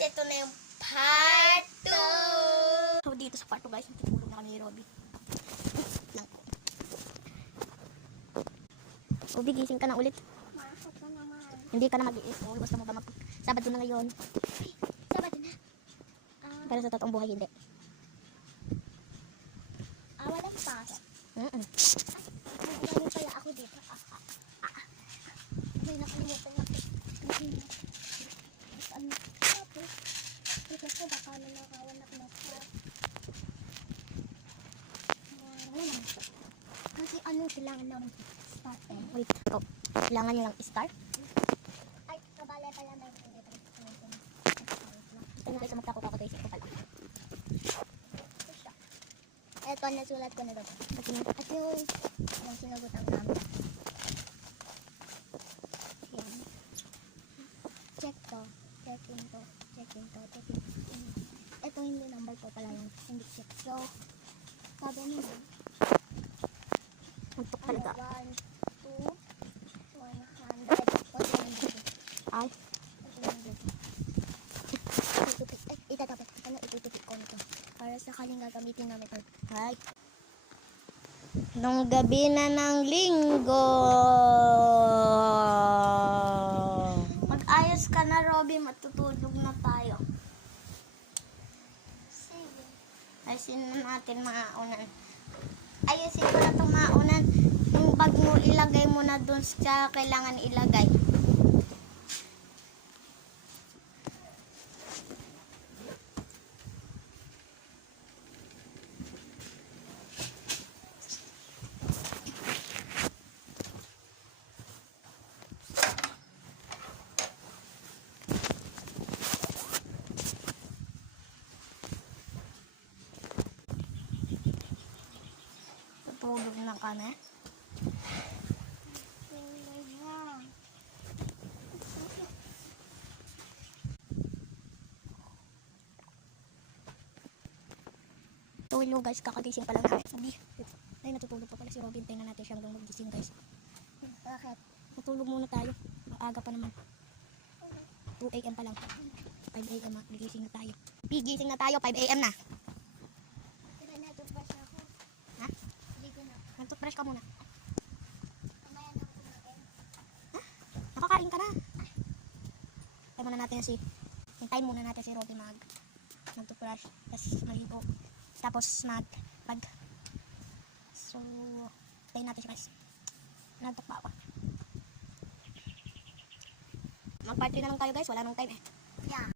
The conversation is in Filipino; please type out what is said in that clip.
ito na yung part 2. So, dito sa part 2 guys, natutulog na kami ni Robby. Lang po. Robby, gising ka na ulit. Masok na naman. Hindi ka na mag-iis. Oh, basta mo ba Sabado na ngayon. Sabado na. Pero sa totoong buhay, hindi. Walang pasok. Mm-mm. Ay, pala ako dito. May nakalimutan ako. Tapos, ito ko baka nanakawan ako na sa kasi ano kailangan naman start eh. Wait. Oh, kailangan nyo lang start. Ay, kabala pala may Ito nyo guys, magtako-tako guys. Ito pala. Ito, nasulat ko na daw. At yung sinagot ang namin. Yan. Check to. Check in to. Check in to. Check in. Ito hindi number ko pala yung hindi check. So, sabi nila. Antok talaga. 1, 2, 100. Ay. Itatapos. Ano itutupit ko nito? Para sa kaling gagamitin namin. Ay. Nung gabi na ng linggo. Mag-ayos ka na, Robby. Matutulog na tayo. Sige. Ayusin na natin maunan. Ayusin ko na itong maunan. Yung bag mo, ilagay mo na dun sa kailangan ilagay. Tutulog na kami. So hello guys, kakagising pa lang namin. Sabi, ay natutulog pa pala si Robin. Tingnan natin siya hanggang magising guys. Bakit? Natulog muna tayo. Maaga pa naman. 2 AM pa lang. 5 AM na. Gigising na tayo. Gigising na tayo. 5 AM na. Diba natutbrush ako? Ha? Hindi ko na. Nagtoothbrush ka muna. Mamaya na ako kumain. Nakakain ka na. Hintayin muna natin si hintayin muna natin si Robin mag-toothbrush. Tapos maligo. Tapos so hintayin natin siya guys. Nantok pa ako. Mag-party na lang tayo guys. Wala nang time eh. Yeah.